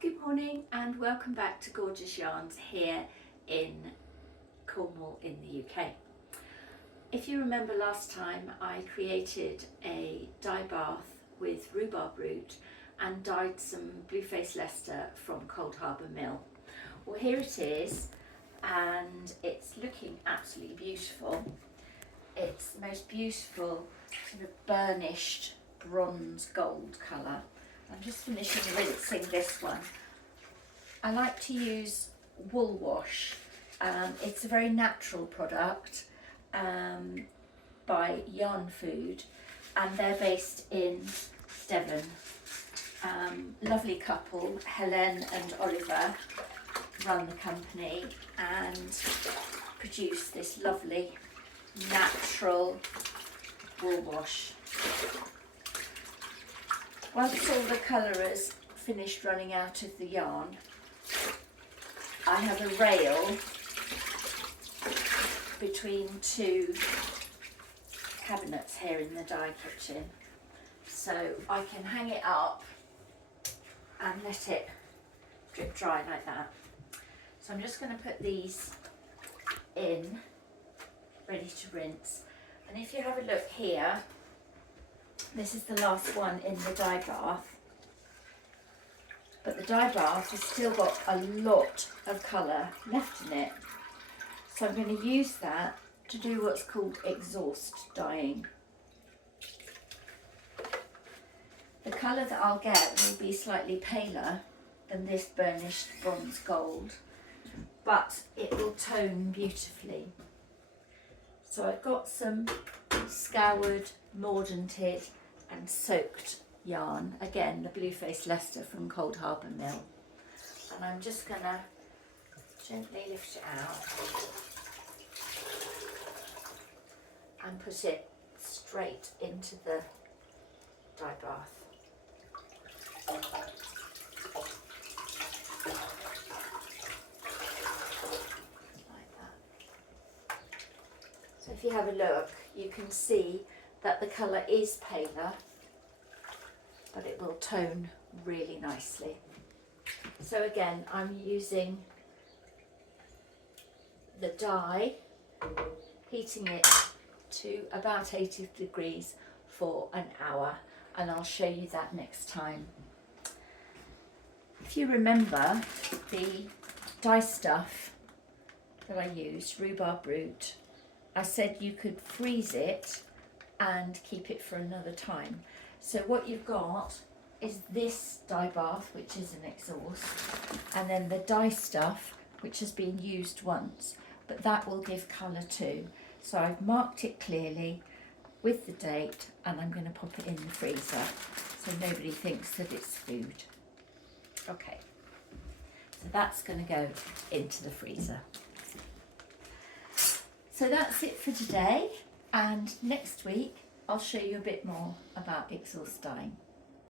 Good morning and welcome back to Gorgeous Yarns here in Cornwall in the UK. If you remember last time I created a dye bath with rhubarb root and dyed some Blueface Leicester from Cold Harbour Mill. Well, here it is and it's looking absolutely beautiful. It's the most beautiful sort of burnished bronze gold colour. I'm just finishing rinsing this one. I like to use wool wash. It's a very natural product by Yarn Food, and they're based in Devon. Lovely couple, Helen and Oliver, run the company and produce this lovely natural wool wash. Once all the colour is finished running out of the yarn, I have a rail between two cabinets here in the dye kitchen, so I can hang it up and let it drip dry like that. So I'm just going to put these in, ready to rinse. And if you have a look here, this is the last one in the dye bath, but the dye bath has still got a lot of colour left in it. So I'm going to use that to do what's called exhaust dyeing. The colour that I'll get will be slightly paler than this burnished bronze gold, but it will tone beautifully. So I've got some scoured, mordanted and soaked yarn, again the Blueface Leicester from Cold Harbour Mill, and I'm just going to gently lift it out and put it straight into the dye bath. Like that. So if you have a look, you can see that the colour is paler, but it will tone really nicely. So again, I'm using the dye, heating it to about 80 degrees for an hour, and I'll show you that next time. If you remember the dye stuff that I used, rhubarb root, I said you could freeze it and keep it for another time. So what you've got is this dye bath, which is an exhaust, and then the dye stuff, which has been used once, but that will give colour too. So I've marked it clearly with the date, and I'm going to pop it in the freezer so nobody thinks that it's food. Okay, so that's going to go into the freezer. So that's it for today. And next week, I'll show you a bit more about exhaust dyeing.